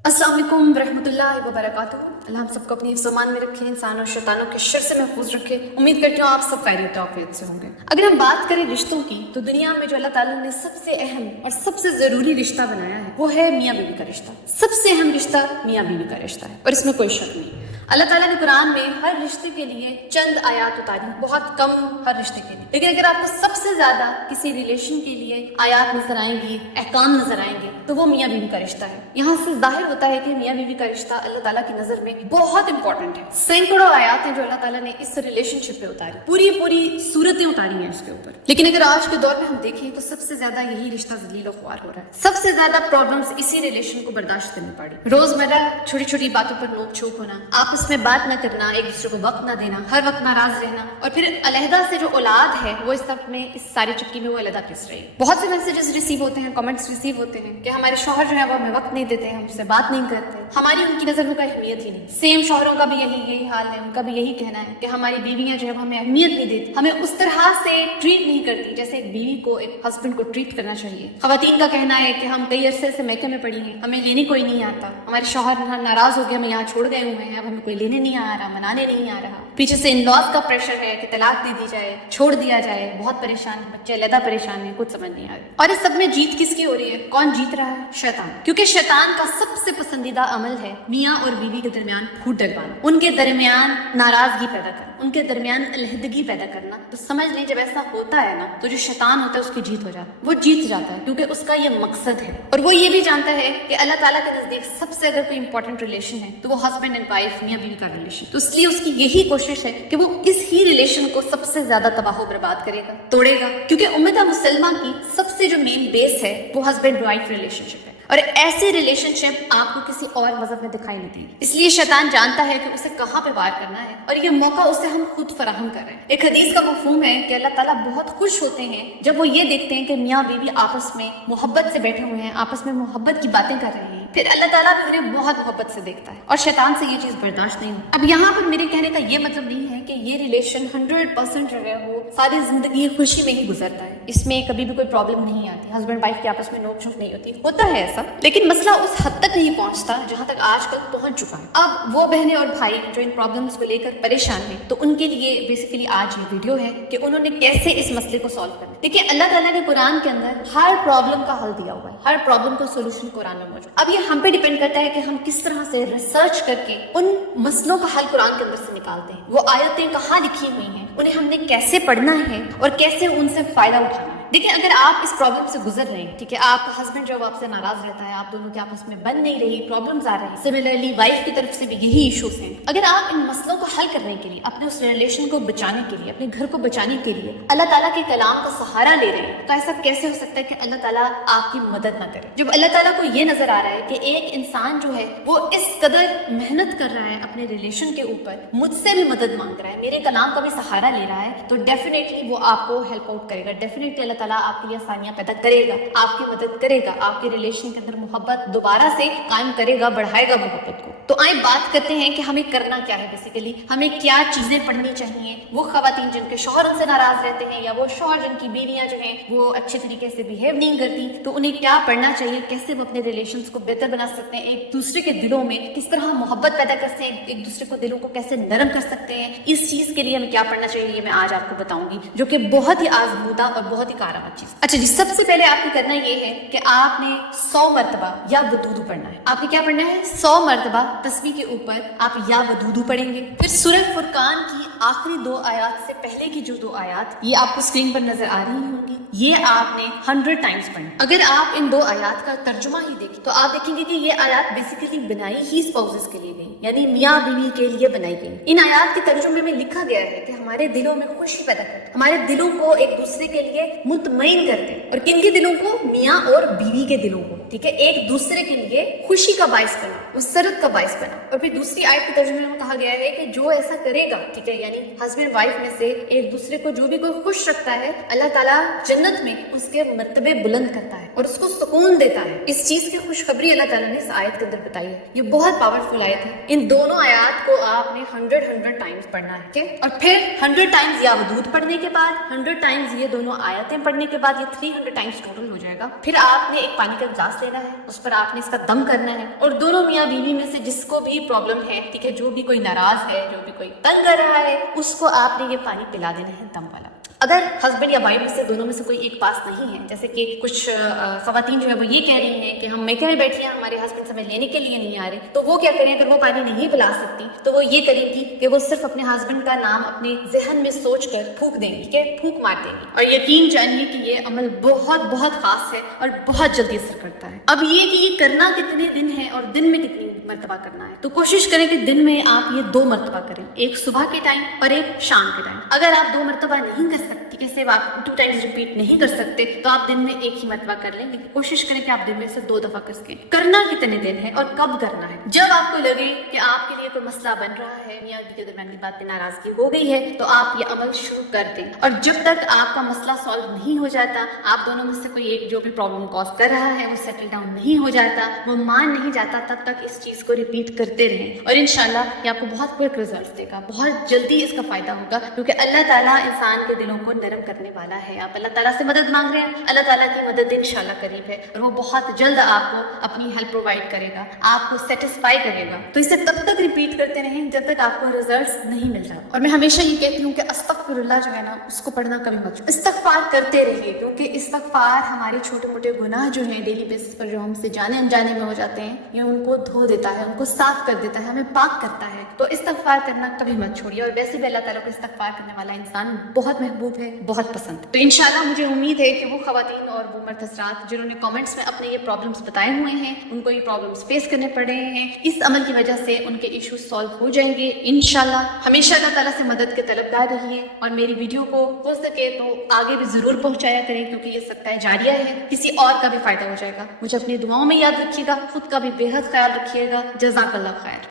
अस्सलाम वालेकुम रहमतुल्लाहि व बरकातुहू। अल्लाह हम सबको अपनी हिफ्ज़-ओ-मान में रखे, इंसान और शैतानों के शर से महफूज रखे। उम्मीद करती हूँ आप सब खैरियत और आफियत से होंगे। अगर हम बात करें रिश्तों की, तो दुनिया में जो अल्लाह ताला ने सबसे अहम और सबसे ज़रूरी रिश्ता बनाया है वो है मियाँ बीवी का रिश्ता। सबसे अहम रिश्ता मियाँ बीवी का रिश्ता है और इसमें कोई शक नहीं। अल्लाह ताला ने कुरान में हर रिश्ते के लिए चंद आयात उतारी, बहुत कम हर रिश्ते के लिए, लेकिन अगर आपको सबसे ज्यादा किसी रिलेशन के लिए आयात नजर आएंगी, अहकाम नजर आएंगे, तो वो मियाँ बीवी का रिश्ता है। यहाँ से जाहिर होता है कि मियाँ बीवी का रिश्ता अल्लाह ताला की नजर में बहुत इंपॉर्टेंट है। सैकड़ों आयात हैं जो अल्लाह ताला ने इस रिलेशनशिप पे उतारी, पूरी पूरी सूरतें उतारी हैं इसके ऊपर। लेकिन अगर आज के दौर में हम देखें तो सबसे ज्यादा यही रिश्ता जलील ख्वार हो रहा है। सबसे ज्यादा प्रॉब्लम्स इसी रिलेशन को बर्दाश्त करनी पड़ी। रोजमर्रा छोटी छोटी बातों पर नोक झोंक होना, आपस में बात न करना, एक दूसरे को वक्त न देना, हर वक्त नाराज रहना, और फिर अलहदा से जो औलाद है वो इस सब में, इस सारी चुटकी में वो अलहदा पिस रही है। बहुत से मैसेजेस रिसीव होते हैं, कमेंट्स रिसीव होते हैं कि हमारे शौहर जो है वो हमें वक्त नहीं देते हैं, हमसे बात नहीं करते, हमारी उनकी नजर में कोई अहमियत ही नहीं। सेम शौहरों का भी यही हाल है, उनका भी यही कहना है कि हमारी बीवियां जो है हमें अहमियत नहीं देती, हमें उस तरह से ट्रीट नहीं करती जैसे एक बीवी को, एक हस्बैंड को ट्रीट करना चाहिए। खवातीन का कहना है कि हम कई अरसे से मैके में पड़ी हैं, हमें लेने कोई नहीं आता, हमारे शौहर नाराज हो गए, हमें यहाँ छोड़ गए हुए हैं, अब हमें कोई लेने नहीं आ रहा, मनाने नहीं आ रहा। पीछे से इन लॉज का प्रेशर है कि तलाक दे दी जाए, छोड़ दिया जाए, बहुत परेशान, बच्चे अलहदा परेशान है, कुछ समझ नहीं आ रहा। और इस सब में जीत किसकी हो रही है? कौन जीत रहा है? शैतान। क्योंकि शैतान का सबसे पसंदीदा अमल है मियाँ और बीवी के दरमियान फूट डलवाना, उनके दरमियान नाराजगी पैदा करना, उनके दरमियान अलहदगी पैदा करना। तो समझ लें जब ऐसा होता है ना, तो जो शैतान होता है उसकी जीत हो जाती है, वो जीत जाता है, क्योंकि उसका ये मकसद है। और वो ये भी जानता है कि अल्लाह ताला के नजदीक सबसे अगर कोई इंपॉर्टेंट रिलेशन है तो वो हस्बैंड एंड वाइफ, मियाँ बीवी का रिलेशन। तो इसलिए उसकी यही कोशिश है कि वो इस ही रिलेशन को सबसे ज्यादा तबाह बर्बाद करेगा, तोड़ेगा। क्योंकि उम्मत मुसलमान की सबसे जो मेन बेस है वो हस्बैंड वाइफ रिलेशनशिप है, और ऐसे रिलेशनशिप आपको किसी और मजहब में दिखाई नहीं देगी। इसलिए शैतान जानता है कि उसे कहाँ पे वार करना है, और ये मौका उसे हम खुद फराहम कर रहे हैं। एक हदीस का मफहूम है कि अल्लाह ताला बहुत खुश होते हैं जब वो ये देखते हैं कि मियाँ बीवी आपस में मोहब्बत से बैठे हुए हैं, आपस में मोहब्बत की बातें कर रहे हैं। फिर अल्लाह ताला भी उन्हें बहुत मोहब्बत से देखता है, और शैतान से ये चीज बर्दाश्त नहीं होती। अब यहाँ पर मेरे कहने का ये मतलब नहीं है कि ये रिलेशन 100% जो है वो सारी जिंदगी खुशी में ही गुजरता है, इसमें कभी भी कोई प्रॉब्लम नहीं आती, हस्बैंड वाइफ के आपस में नोक झोंक नहीं होती। होता है ऐसा, लेकिन मसला उस हद तक नहीं पहुंचता जहां तक आजकल पहुंच चुका है। अब वो बहनें और भाई जो इन प्रॉब्लम्स को लेकर परेशान हैं, तो उनके लिए बेसिकली आज ये वीडियो है कि उन्होंने कैसे इस मसले को सॉल्व करना। देखिए, अल्लाह ताला ने कुरान के अंदर हर प्रॉब्लम का हल दिया हुआ है, हर प्रॉब्लम का सोल्यूशन कुरान में मौजूद। अब ये हम पे डिपेंड करता है कि हम किस तरह से रिसर्च करके उन मसलों का हल कुरान के अंदर से निकालते हैं। वो आयतें कहाँ लिखी हुई हैं, उन्हें हमने कैसे पढ़ना है और कैसे उनसे फायदा उठाना है। देखिए, अगर आप इस प्रॉब्लम से गुजर रहे हैं, ठीक है, आपका हस्बैंड जो आपसे नाराज रहता है, आप दोनों के आपस में बन नहीं रही, प्रॉब्लम्स आ रही हैं, सिमिलरली वाइफ की तरफ से भी यही इश्यूज हैं। अगर आप इन मसलों को हल करने के लिए, अपने उस रिलेशन को बचाने के लिए, अपने घर को बचाने के लिए अल्लाह ताला के कलाम का सहारा ले रहे हैं, तो ऐसा कैसे हो सकता है कि अल्लाह ताला आपकी मदद ना करे? जब अल्लाह ताला को ये नजर आ रहा है कि एक इंसान जो है वो इस कदर मेहनत कर रहा है अपने रिलेशन के ऊपर, मुझसे भी मदद मांग रहा है, मेरे कलाम का भी सहारा ले रहा है, तो डेफिनेटली वो आपको हेल्प आउट करेगा। डेफिनेटली अल्लाह ताला आपके लिए आसानियां पैदा करेगा, आपकी मदद करेगा, आपके रिलेशन के अंदर मोहब्बत दोबारा से कायम करेगा, बढ़ाएगा मोहब्बत को। तो आइए बात करते हैं कि हमें करना क्या है। बेसिकली हमें क्या चीजें पढ़नी चाहिए। वो खवातीन जिनके शौहर उनसे नाराज रहते हैं, या वो शौहर जिनकी बीवियां जो हैं वो अच्छे तरीके से बिहेव नहीं करती, तो उन्हें क्या पढ़ना चाहिए, कैसे वो अपने रिलेशंस को बेहतर बना सकते हैं, एक दूसरे के दिलों में किस तरह मोहब्बत पैदा कर सकते हैं, एक दूसरे को दिलों को कैसे नरम कर सकते हैं। इस चीज के लिए हमें क्या पढ़ना चाहिए, ये मैं आज आपको बताऊंगी, जो कि बहुत ही आजमूदा और बहुत ही कारगर चीज। अच्छा जी, सबसे पहले आपको करना ये है कि आपने 100 मरतबा या वदूदू पढ़ना है। आपने क्या पढ़ना है? 100 मरतबा तस्बीह के ऊपर आप या वदूदू पढ़ेंगे। फिर सूरह फुरकान की आखिरी 2 आयात से पहले की जो 2 आयात ये आपको स्क्रीन पर नजर आ रही होंगी, ये आपने 100 टाइम्स पढ़ना। अगर आप इन 2 आयात का तर्जुमा ही देखें तो आप देखेंगे कि ये आयात बेसिकली बनाई ही स्पाउसेस के लिए गई, यानी मियाँ बीवी के लिए बनाई गई। इन आयात के तर्जुमे में लिखा गया है कि हमारे दिलों में खुशी पैदा करते, हमारे दिलों को एक दूसरे के लिए मुतमईन करते, और किनके दिलों को? मियाँ और बीवी के दिलों को, ठीक है, एक दूसरे के लिए खुशी का बाइस बना, उसरत का बाइस बना। और फिर दूसरी आयत के तर्जुमे में कहा गया है कि जो ऐसा करेगा, ठीक है, यानी हस्बैंड वाइफ में से एक दूसरे को जो भी कोई खुश रखता है, अल्लाह ताला जन्नत में उसके मर्तबे बुलंद करता है और उसको सुकून देता है। इस चीज की खुशखबरी अल्लाह ताला ने इस आयत के अंदर बताई है। ये बहुत पावरफुल आयत है। इन दोनों आयत को आपने 100 टाइम्स पढ़ना है, ठीक है, और फिर 100 टाइम्स या वदूद पढ़ने के बाद, 100 टाइम्स ये दोनों आयतें पढ़ने के बाद, ये 300 टाइम्स टोटल हो जाएगा। फिर आपने एक पानी का गिलास सांस लेना है, उस पर आपने इसका दम करना है और दोनों मियाँ बीवी में से जिसको भी प्रॉब्लम है, ठीक है, जो भी कोई नाराज है, जो भी कोई तंग कर रहा है, उसको आपने ये पानी पिला देना है दम वाला। अगर हस्बैंड या वाइफ में से दोनों में से कोई एक पास नहीं है, जैसे कि कुछ खवातीन जो है वो ये कह रही हैं कि हम मेके में बैठी हैं, हमारे हस्बैंड हमें लेने के लिए नहीं आ रहे, तो वो क्या करें? अगर वो पानी नहीं पिला सकती तो वो ये करेंगी कि वो सिर्फ अपने हस्बैंड का नाम अपने जहन में सोचकर फूंक देंगी, कि फूंक मार देंगी। और यकीन जानिए कि ये अमल बहुत बहुत खास है और बहुत जल्दी असर करता है। अब ये कि ये करना कितने दिन है और दिन में कितनी मरतबा करना है, तो कोशिश करें कि दिन में आप ये 2 मरतबा करें, एक सुबह के टाइम और एक शाम के टाइम। अगर आप 2 मरतबा नहीं कर सकती, कैसे आप 2 टाइम्स रिपीट नहीं कर सकते, तो आप दिन में एक ही मरतबा कर लें, लेकिन कोशिश करें कि आप दिन में से 2 दफा कर सकें। करना कितने दिन है और कब करना है? जब आपको लगे कि आपके लिए कोई मसला बन रहा है या के दरमियान की बात पे नाराजगी हो गई है, तो आप ये अमल शुरू कर दें। और जब तक आपका मसला सॉल्व नहीं हो जाता, आप दोनों में से कोई एक जो भी प्रॉब्लम कॉज कर रहा है वो सेटल डाउन नहीं हो जाता, वो मान नहीं जाता, तब तक इस चीज को रिपीट करते रहें और इंशाल्लाह ये आपको बहुत क्विक रिजल्ट्स देगा, बहुत जल्दी इसका फायदा होगा, क्योंकि अल्लाह ताला इंसान के दिलों को नरम करने वाला है। आप अल्लाह ताला से मदद मांग रहे हैं, अल्लाह ताला की मदद इंशाल्लाह करीब है और वो बहुत जल्द आपको अपनी हेल्प प्रोवाइड करेगा, आपको सेटिस्फाई करेगा। तो इसे तब तक रिपीट करते रहें जब तक आपको रिजल्ट्स नहीं मिल जाते। और मैं हमेशा ये कहती हूँ कि अस्तगफिरुल्लाह जो है ना, उसको पढ़ना कभी मत छोड़ो, इस्तगफार करते रहिए, क्योंकि इस्तगफार हमारे छोटे मोटे गुनाह जो हैं डेली बेसिस पर जो हमसे जाने अनजाने में हो जाते हैं, ये उनको धो देता है, उनको साफ कर देता है, हमें पाक करता है। तो इस्तगफार करना कभी मत छोड़िए। और वैसे भी अल्लाह ताला को इस्तगफार करने वाला इंसान बहुत महबूब है, बहुत पसंद। तो इंशाल्लाह मुझे उम्मीद है कि वो खवातीन और वो मर्द हज़रात जिन्होंने कमेंट्स में अपने ये प्रॉब्लम्स बताए हुए हैं, उनको ये प्रॉब्लम्स फेस करने पड़ रहे हैं, इस अमल की वजह से उनके इश्यूज सॉल्व हो जाएंगे इंशाल्लाह। हमेशा अल्लाह ताला से मदद के तलबगार रहिए और मेरी वीडियो को हो सके तो आगे भी जरूर पहुंचाया करें, क्योंकि ये सदका जारिया है, किसी और का भी फायदा हो जाएगा। मुझे अपनी दुआओं में याद रखिएगा, खुद का भी बेहद ख्याल रखिएगा। जज़ाकल्लाह खैर।